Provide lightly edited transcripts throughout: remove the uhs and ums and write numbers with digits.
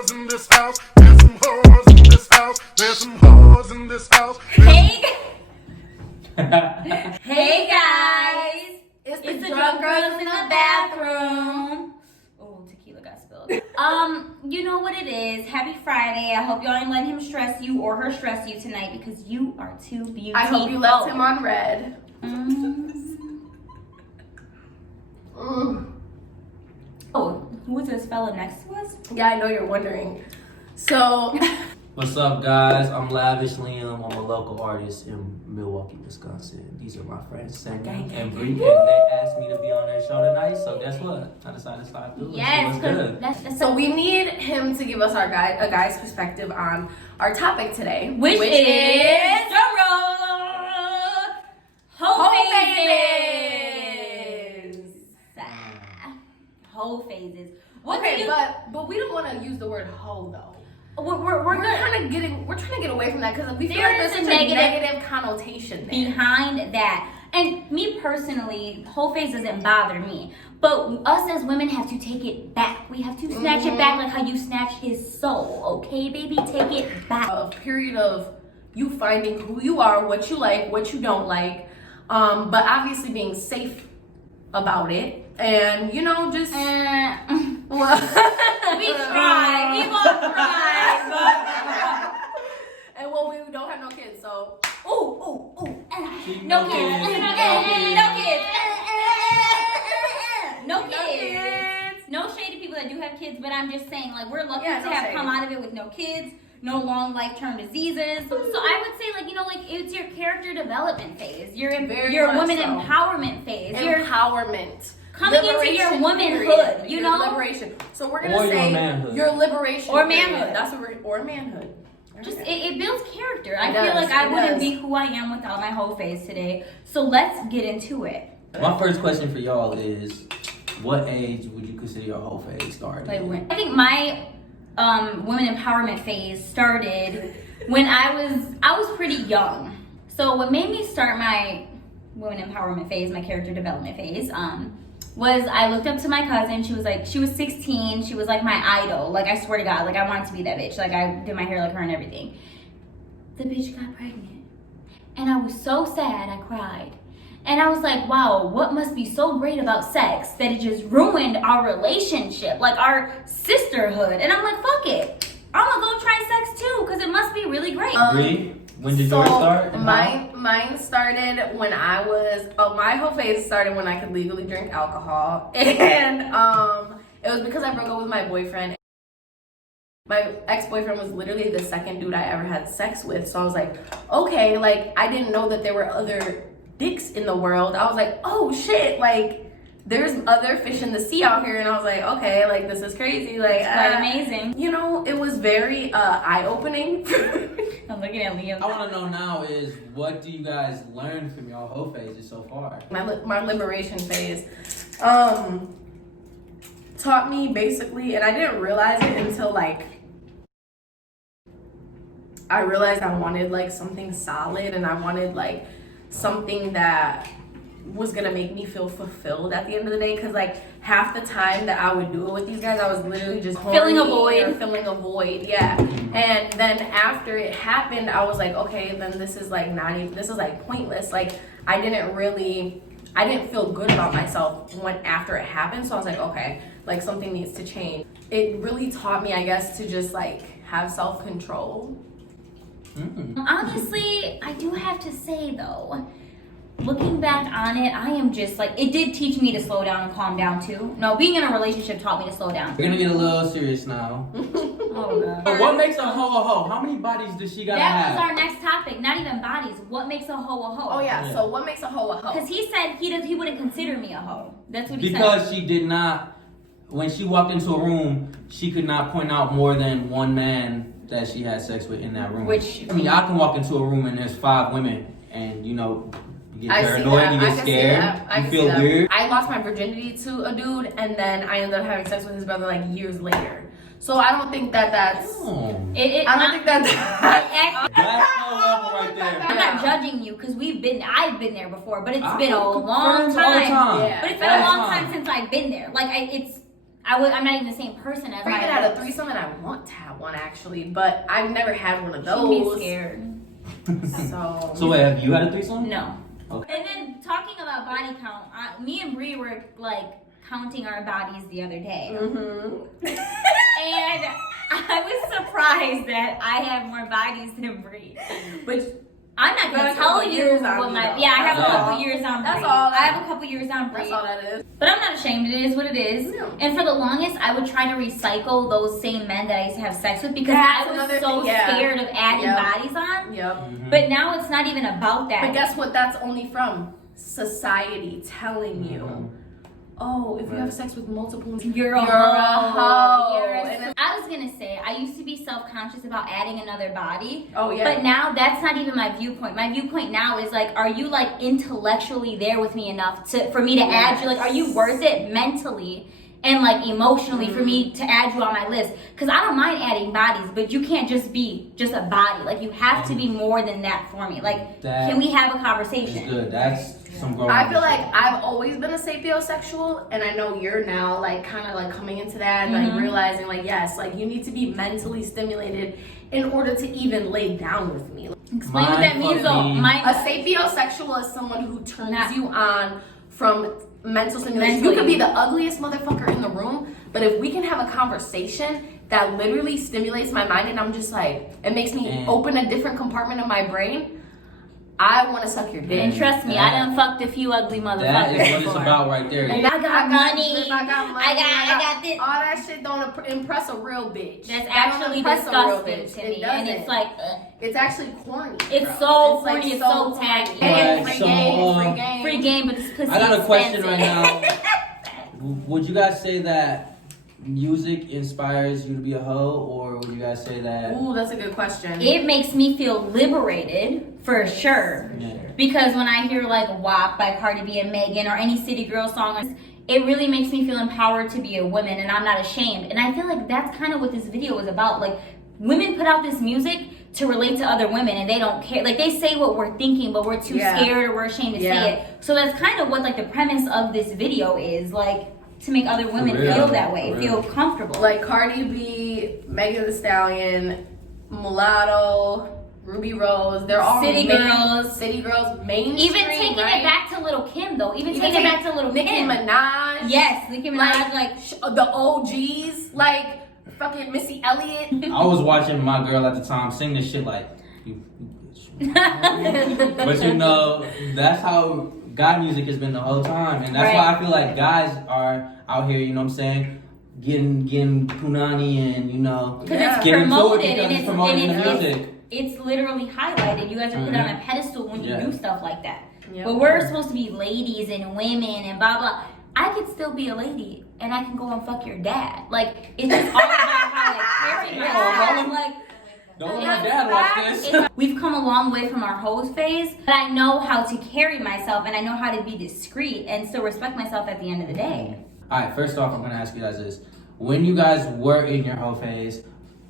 whores in this house. There's some whores in this house. There's some whores in this house. Hey, hey guys, it's the drunk girls in the bathroom. Oh, tequila got spilled. You know what it is. Happy Friday. I hope y'all ain't letting him stress you or her stress you tonight because you are too beautiful. I hope you left him on red. Oh, who's this fella next to us? Yeah, I know you're wondering. So, What's up, guys? I'm Lavish Liam. I'm a local artist in Milwaukee, Wisconsin. These are my friends, Sammy and Bree, and they asked me to be on their show tonight. So guess what? I decided to start doing it. Yes, So what's good? that's so we need him to give us a guy's perspective on our topic today, which is drum roll. Whole phases. What Okay, do you, but we don't want to use the word hoe though. we're trying to get away from that because we feel There like is there's a such a negative connotation there. behind that. And me personally, whole phase doesn't bother me. But us as women have to take it back. We have to snatch it back like how you snatch his soul. Okay, baby? Take it back. A period of you finding who you are, what you like, what you don't like, but obviously being safe about it, and you know, just We tried. We both tried. and well, we don't have no kids, so Ooh. No No kids. No kids. No shade to people that do have kids, but I'm just saying, like, we're lucky Yeah, to no have shade. come out of it with no kids, no long life-term diseases. So I would say, like, you know, like, it's your character development phase, your Very much woman so. empowerment phase, your empowerment. coming into your Liberation, womanhood, period. you Your know? liberation. So we're gonna Or your say manhood. your liberation Or period. manhood. That's what or manhood. Just it builds character. I It feel does, like I it wouldn't does. be who I am without my whole phase today. So let's get into it. My first question for y'all is, what age would you consider your whole phase started? Like when I think my women empowerment phase started when I was pretty young. So what made me start my women empowerment phase, my character development phase, was I looked up to my cousin. She was 16. She was like my idol. Like, I swear to God, like, I wanted to be that bitch. Like, I did my hair like her and everything. The bitch got pregnant. And I was so sad, I cried. And I was like, wow, what must be so great about sex that it just ruined our relationship, like our sisterhood? And I'm like, fuck it. I'm gonna go try sex too, because it must be really great. Bree, when did yours start? and how? Mine started when I was. My whole phase started when I could legally drink alcohol, and it was because I broke up with my boyfriend. My ex-boyfriend was literally the second dude I ever had sex with, so I was like, okay, like I didn't know that there were other dicks in the world. I was like, oh shit, like there's other fish in the sea out here, and I was like, okay, like this is crazy, like Quite amazing. You know, it was very eye-opening. I'm looking at Liam. I want to know now is, what do you guys learn from your whole phases so far? My liberation phase taught me basically, and I didn't realize it until like I realized I wanted like something solid, and I wanted like something that was gonna make me feel fulfilled at the end of the day, because like half the time that I would do it with these guys, I was literally just Filling a horny void. or filling a void, yeah. And then after it happened, I was like, okay, then this is like this is like pointless. Like I didn't feel good about myself after it happened, so I was like, okay, like something needs to change. It really taught me, I guess, to just like have self-control. Honestly, I do have to say though, looking back on it, I am just like, it did teach me to slow down and calm down too. No, being in a relationship taught me to slow down. We're gonna get a little serious now. Oh, God. But what makes a hoe a hoe? How many bodies does she gotta That have? was our next topic. Not even bodies. What makes a hoe a hoe? Oh yeah, so what makes a hoe a hoe? Because he said he wouldn't consider me a hoe. That's what he Because said. she did not, when she walked into a room, she could not point out more than one man that she had sex with in that room. Which, I mean, I can walk into a room and there's 5 women, and you know, you get I see paranoid, that. you I get can see scared, that. I you can feel see that. weird. I lost my virginity to a dude, and then I ended up having sex with his brother like years later. So I don't think that's. Oh. I don't think that's. That's no level right there. I'm not judging you because I've been there before, but it's I been a fuck with long friends all the time. time. Yeah. But it's been a long time since I've been there. Like it's I'm not even the same person as I my even had a ex. threesome and I want to have one actually, but I've never had one of She'd be those. scared. So wait, have you had a threesome? No. Okay. And then talking about body count, me and Bree were like counting our bodies the other day. Mm-hmm. And I was surprised that I have more bodies than Bree. Which I'm not Got gonna a tell couple you years on what you, my though. I have a That's couple all. years on That's Bree. all. I have a couple years on Bree. that's all that is. But I'm not ashamed. It is what it is. Yeah. And for the longest, I would try to recycle those same men that I used to have sex with because That's I was another so thing, yeah. scared of adding Yep. bodies on. Yep. Mhm. But now it's not even about that. But guess what? That's only from society telling you, Mhm. oh, if you have Right. sex with multiple, You're a hoe. hoe. And I was gonna say I used to be self-conscious about adding another body. oh yeah. But now that's not even my viewpoint. My viewpoint now is like, are you like intellectually there with me enough for me to add you? Like, are you worth it mentally and like emotionally for me to add you on my list? Because I don't mind adding bodies, but you can't just be just a body. Like, you have to be more than that for me. Like, That can we have a It's conversation? good. That's some growing. I feel like I've always been a sapiosexual, and I know you're now like kind of like coming into that, and like realizing like yes, like you need to be mentally stimulated in order to even lay down with me. Explain what that means, though. Mind-fucking- A sapiosexual is someone who turns Not- you on from mental stimulation. Mentally. You could be the ugliest motherfucker in the room, but if we can have a conversation that literally stimulates my mind, and I'm just like, it makes me open a different compartment of my brain. I want to suck your dick. And trust me, I done fucked a few ugly motherfuckers that is what it's before. about right there. And I got money. drip, I got money. I got this. All that shit don't impress a real bitch. That's That don't actually impress a real disgusting bitch. to It me. And doesn't. it's like, It's actually corny. It's bro. so like corny, it's so tacky. corny. And Right, free so, game, free game. free game, but this pussy I got a question expensive. right now. Would you guys say that music inspires you to be a hoe, or would you guys say that? Ooh, that's a good question. It makes me feel liberated, for sure. Yeah. Because when I hear like WAP by Cardi B and Megan or any City Girl song, it really makes me feel empowered to be a woman, and I'm not ashamed. And I feel like that's kind of what this video is about. Like, women put out this music to relate to other women, and they don't care. Like, they say what we're thinking, but we're too scared or we're ashamed to say it. So that's kind of what like the premise of this video is, like, to make other women real. feel that way, For feel real. comfortable. Like Cardi B, Megan Thee Stallion, Mulatto, Ruby Rose, they're all City Girls. City Girls, mainstream. Even taking right? it back to Little Kim, though. Even Even taking it take back to Little Nicki Kim. Minaj. Yes, Nicki Minaj, like the OGs, like fucking Missy Elliott. I was watching my girl at the time sing this shit like, you bitch. But you know, that's how God music has been the whole time, and that's why I feel like guys are out here. You know what I'm saying? Getting punani and you know, because Yeah. it's getting into it promoted because and it's promoting the it's, music. it's literally highlighted. You guys are put on a pedestal when you Yeah. do stuff like that. Yep. But we're supposed to be ladies and women and blah blah. I could still be a lady and I can go and fuck your dad. Like, it's just all about how I carry myself. Like, Don't let my dad watch this. we've come a long way from our hose phase, but I know how to carry myself and I know how to be discreet and still respect myself at the end of the day. All right, first off, I'm gonna ask you guys this: when you guys were in your hoe phase,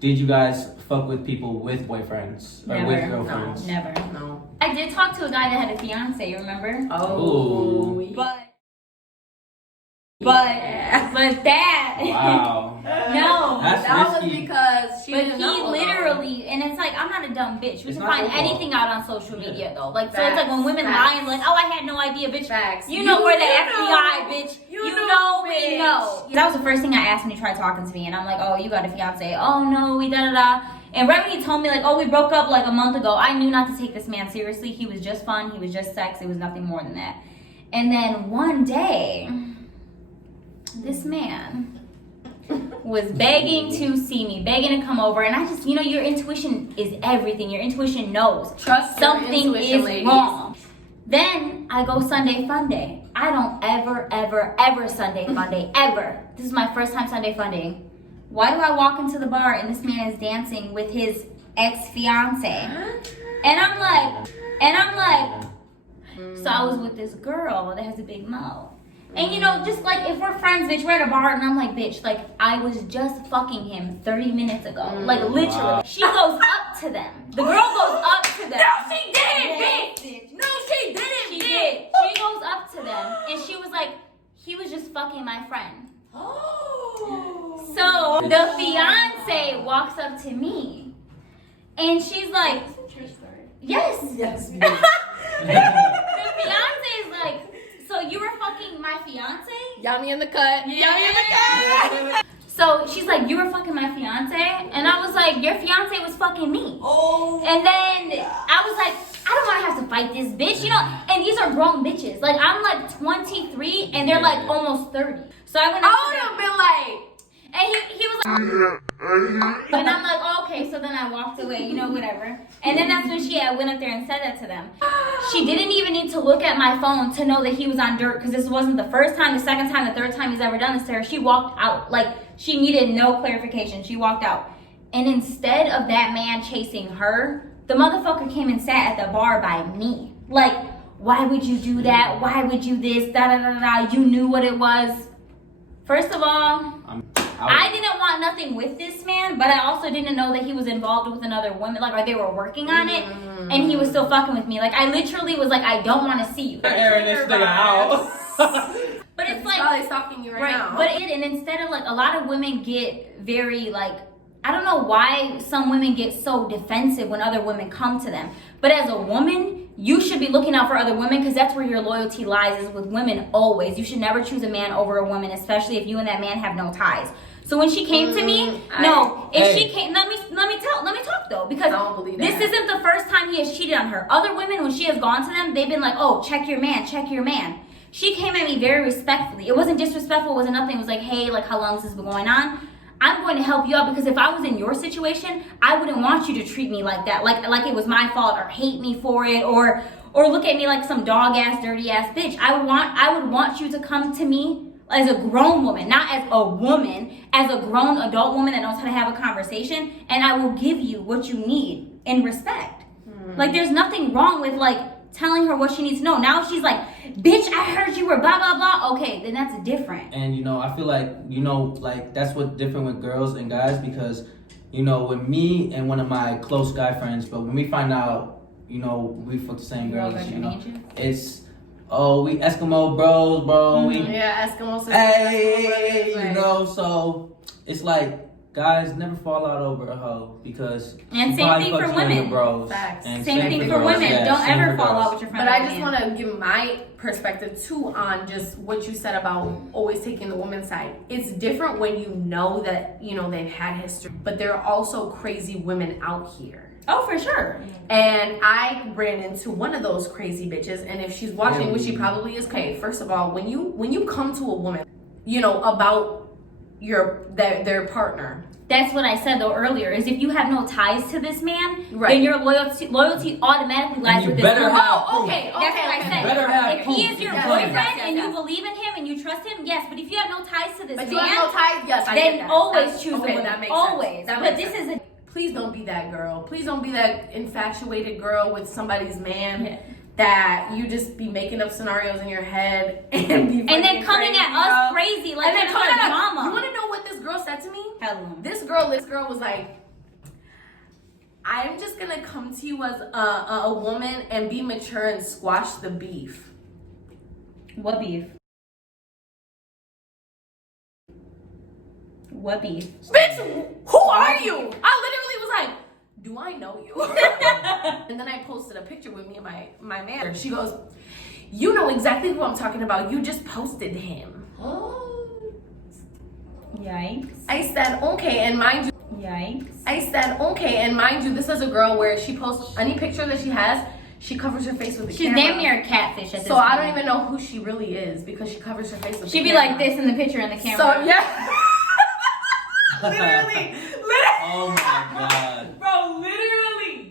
did you guys fuck with people with boyfriends or with Never. girlfriends? Never. No. I did talk to a guy that had a fiance, remember? Oh. Ooh. But that Wow. no. That's That was risky. because she But didn't he know. literally, and it's like, I'm not a dumb bitch. We It's can not find your fault. anything out on social media though. Like, so Facts. it's like when women Facts. lie and like, oh, I had no idea, bitch. Facts. You know we're the You FBI, know. bitch. You You know, know we bitch. know. That was the first thing I asked when he tried talking to me, and I'm like, oh, you got a fiance? Oh no, we da da da. And right when he told me like, oh, we broke up like a month ago, I knew not to take this man seriously. He was just fun. He was just sex. It was nothing more than that. And then one day, this man was begging to see me, begging to come over, and I just, you know, your intuition is everything. Your intuition knows Trust your something intuition, is ladies. wrong. Then I go Sunday fun day. I don't ever Sunday fun day, ever. This is my first time Sunday fun day. Why do I walk into the bar and this man is dancing with his ex-fiance? And I'm like, so I was with this girl that has a big mouth. And you know, just like if we're friends, bitch, we're at a bar and I'm like, bitch, like I was just fucking him 30 minutes ago. Like literally. Wow. She goes up to them. The girl goes up to them. No, she didn't, Yes, bitch. No, she didn't, She bitch. did. She goes up to them and she was like, he was just fucking my friend. So the fiance walks up to me, and she's like, "Yes, Yes. The fiance is like, "So you were fucking my fiance?" Yummy in the cut. Yummy in the cut. So she's like, "You were fucking my fiance?" And I was like, "Your fiance was fucking me." Oh. And then I was like, I don't want to have to fight this bitch, you know? And these are grown bitches. Like, I'm like 23 and they're like almost 30. So I went up I would have been like, and he was like, and I'm like, oh, okay. So then I walked away, you know, whatever. And then that's when I went up there and said that to them. She didn't even need to look at my phone to know that he was on dirt, because this wasn't the first time, the second time, the third time he's ever done this to her. She walked out. Like, she needed no clarification. She walked out. And instead of that man chasing her, the motherfucker came and sat at the bar by me. Like, why would you do that? Why would you this? Da da da da. You knew what it was. First of all, I didn't want nothing with this man, but I also didn't know that he was involved with another woman, like, or they were working on it, and he was still fucking with me. Like, I literally was like, I don't want to see you. Airing this nigga out. But it's like, probably stalking you right now. But and instead of, like, a lot of women get very, like, I don't know why some women get so defensive when other women come to them. But as a woman, you should be looking out for other women, because that's where your loyalty lies, is with women always. You should never choose a man over a woman, especially if you and that man have no ties. So when she came to me, she came, let me talk though, because I don't believe this that. isn't the first time he has cheated on her. Other women, when she has gone to them, they've been like, oh, check your man, check your man. She came at me very respectfully. It wasn't disrespectful, it wasn't nothing. It was like, hey, like, how long has this been going on? I'm going to help you out, because if I was in your situation, I wouldn't want you to treat me like that, like it was my fault, or hate me for it, or look at me like some dog ass, dirty ass bitch. I would want you to come to me as a grown woman, not as a woman, as a grown adult woman that knows how to have a conversation, and I will give you what you need in respect. Like, there's nothing wrong with, like, telling her what she needs to know. Now she's like, bitch, I heard you were blah, blah, blah. Okay, then that's different. And, you know, I feel like, you know, like, that's what's different with girls and guys, because, you know, with me and one of my close guy friends, but when we find out, you know, we fuck the same girls, you know, it's, oh, we Eskimo bros, bro. Yeah, Eskimo sisters. Hey, you know, so it's like, guys, never fall out over a hoe, because and same thing for women. Bros. Facts. And same thing for women. Yeah, don't same ever for fall girls. out with your friend. But I just want to give my perspective too on just what you said about always taking the woman's side. It's different when you know that, you know, they've had history, but there are also crazy women out here. Oh, for sure. And I ran into one of those crazy bitches, and if she's watching, which she probably is, okay, first of all, when you come to a woman, you know, about their partner. That's what I said though earlier, is if you have no ties to this man, Right. then your loyalty automatically lies with this better girl. have Oh, okay. That's what I said. better have If he proof. is your Yes, boyfriend yes, yes, and yes. you believe in him and you trust him, yes. But if you have no ties to this But man, you have no ties, yes, I get then that. always That's- choose the okay, woman. that makes Always. sense. That But makes this sense. is Please don't be that girl. Please don't be that infatuated girl with somebody's man Yeah. that you just be making up scenarios in your head and be and then fucking coming crazy, at us bro. crazy like And then it's coming our at drama. You want to know what this girl said to me? Hello. This girl was like, I'm just gonna come to you as a woman and be mature and squash the beef. What beef? What beef? Bitch, who are you? I literally was like, do I know you? And then I posted a picture with me and my man. She goes, you know exactly who I'm talking about. You just posted him. Yikes. I said, okay, and mind you, this is a girl where she posts any picture that she has, she covers her face with the She's camera. damn near a catfish at this So point. I don't even know who she really is because she covers her face with She'd the be camera. like this in the picture in the camera. So yeah. literally. Oh my god. Bro, literally.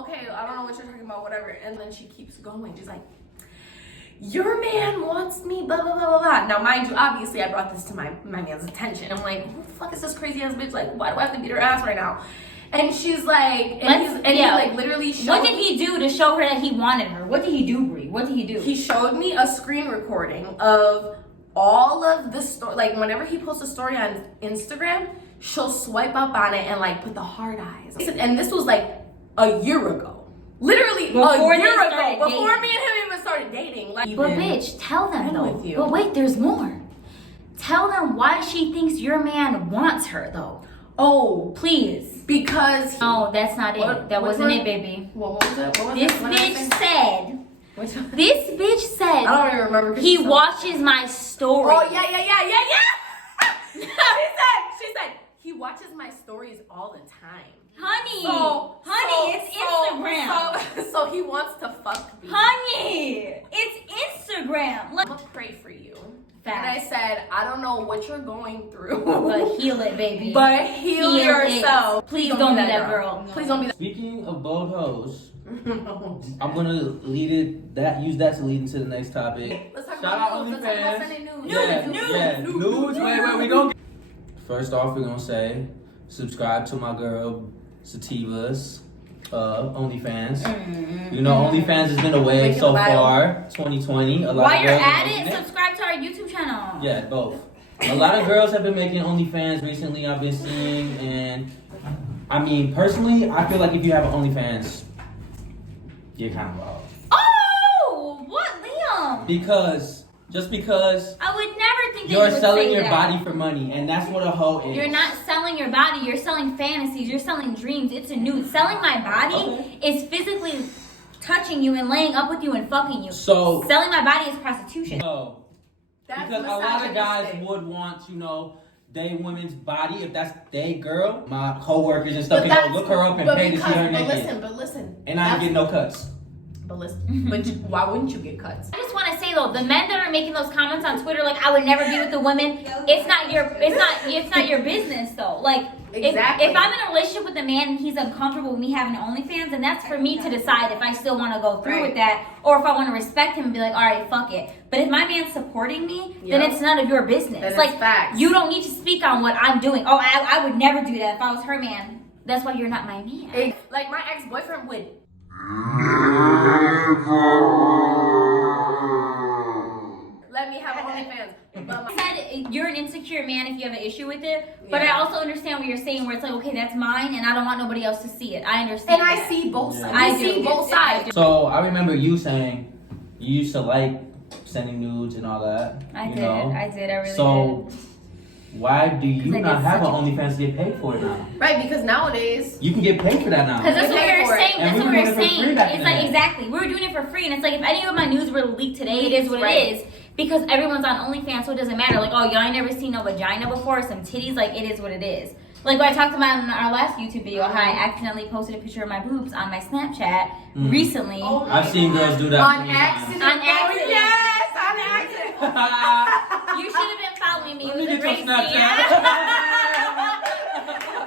Okay, I don't know what you're talking about, whatever. And then she keeps going. She's like, your man wants me, blah, blah, blah, blah, blah. Now, mind you, obviously, I brought this to my man's attention. I'm like, who the fuck is this crazy ass bitch? Like, why do I have to beat her ass right now? And she's like, he like literally showed What did he do to show her that he wanted her? What did he do, Brie? What did he do? He showed me a screen recording of all of the story. Like, whenever he posts a story on Instagram, she'll swipe up on it and like put the heart eyes. And this was like a year ago. Literally Before a year they ago. started Before dating. me and him even started dating. Like, But bitch, tell them I'm though. with you. But wait, there's more. tell them why she thinks your man wants her though. Oh, Please. because No, that's not it. That Which wasn't one? it, baby. What was it? What was This it? What did I bitch say? said. Which one? This bitch I said don't even remember. 'Cause he she's so- watches my story. Oh yeah. she said he watches my stories all the time. Honey, it's Instagram. So he wants to fuck me. Honey, it's Instagram. I'm Like, gonna pray for you. Facts. And I said, I don't know what you're going through, but heal it, baby. but heal Heal yourself. it. Please don't be that girl. Please don't be that. Speaking of bold hoes, I'm gonna use that to lead into the next topic. Let's talk Shout out about nudes. Let's talk about OnlyFans. sending nudes. Nudes. Wait, we don't. First off, we're gonna say subscribe to my girl Sativa's OnlyFans. You know, OnlyFans has been a wave so far, 2020. A lot While of you're girls at are making it, subscribe to our YouTube channel. Yeah, both. A lot of girls have been making OnlyFans recently. I've been seeing, and I mean, personally, I feel like if you have an OnlyFans, you're kind of wild. Oh, what, Liam? Because I would never think that you're you would selling say your that. body for money, and that's what a hoe is. You're not selling your body. You're selling fantasies. You're selling dreams. It's a nude. Selling my body is physically touching you and laying up with you and fucking you. So Selling my body is prostitution. no, That's because a lot of guys misogynistic. would want, they women's body if that's they girl. My coworkers and stuff, But they go that's- look her up and but pay to see her because- naked, But listen. and I get no cuts. But listen. But why wouldn't you get cuts? I just want to say though, the men that are making those comments on Twitter, like I would never be with the women. It's not your business though. Like Exactly. if I'm in a relationship with a man and he's uncomfortable with me having OnlyFans, then that's for me to decide if I still want to go through with that or if I want to respect him and be like, all right, fuck it. But if my man's supporting me, then it's none of your business. Then it's Like facts. you don't need to speak on what I'm doing. Oh, I would never do that if I was her man. That's why you're not my man. Like my ex-boyfriend would. Let me have OnlyFans. But I said you're an insecure man if you have an issue with it, but I also understand what you're saying where it's like, okay, that's mine and I don't want nobody else to see it. I understand. And I that. see both sides. Yeah. I see both sides. So I remember you saying you used to like sending nudes and all that. I you did. know? I did. I really So why do you 'Cause I not get have an such a- OnlyFans to get paid for it now? Right, because nowadays. You can get paid for that now. Because that's what we pay were for it. saying. And That's we what were we were doing it for free saying. back in It's the like day. exactly. We were doing it for free, and it's like if any of my nudes were leaked today, it is what Right. it is. Because everyone's on OnlyFans, so it doesn't matter. Like, oh, y'all ain't never seen no vagina before, or some titties. Like, it is what it is. Like what I talked about in our last YouTube video, how I accidentally posted a picture of my boobs on my Snapchat recently. Oh my I've seen girls do that On many times. accident. On accident. Oh, yes, on accident. You should have been following me. It Let me was a get great your Snapchat. scene.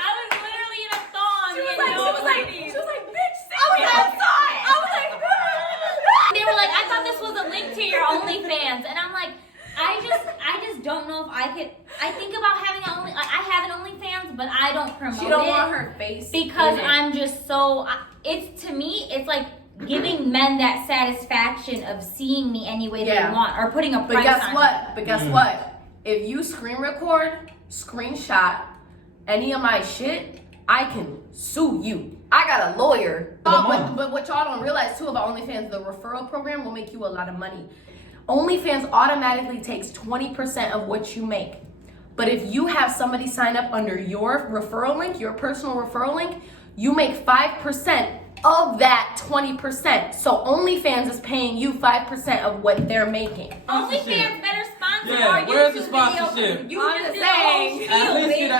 I was literally in a thong. She was and no like, ladies. bitch, oh yeah, I saw it. I was like, They were like, I thought this was a link to your OnlyFans, and I'm like, I just don't know if I could. I think about having I have an OnlyFans, but I don't promote she don't it want her face because in it. I'm just so. It's to me, it's like giving men that satisfaction of seeing me any way they want or putting a But price guess on what? But guess what? If you screen record, screenshot any of my shit, I can sue you. I got a lawyer. But what y'all don't realize too about OnlyFans, the referral program will make you a lot of money. OnlyFans automatically takes 20% of what you make. But if you have somebody sign up under your referral link, your personal referral link, you make 5% of that 20%. So OnlyFans is paying you 5% of what they're making. OnlyFans better sponsor Yeah, our where's the YouTube video. sponsorship? You I'm just just did a whole saying. spiel, At least bitch. get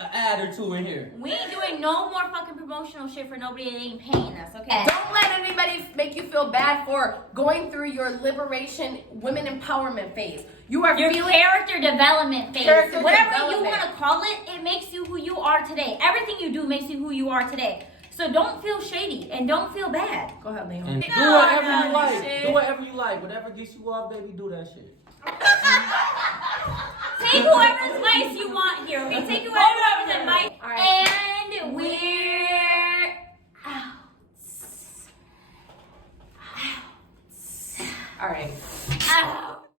an ad or two in here. We ain't doing no more fucking promotional shit for nobody that ain't paying us, okay? Don't let anybody make you feel bad for going through your liberation, women empowerment phase. You are Your feeling character development phase. Character Whatever you development. want to call it, it makes you who you are today. Everything you do makes you who you are today. So don't feel shady and don't feel bad. Go ahead, Liam. And do No, whatever no, you like. shit. Do whatever you like. Whatever gets you off, baby, do that shit. Take whoever's advice you want here, okay? Take whoever's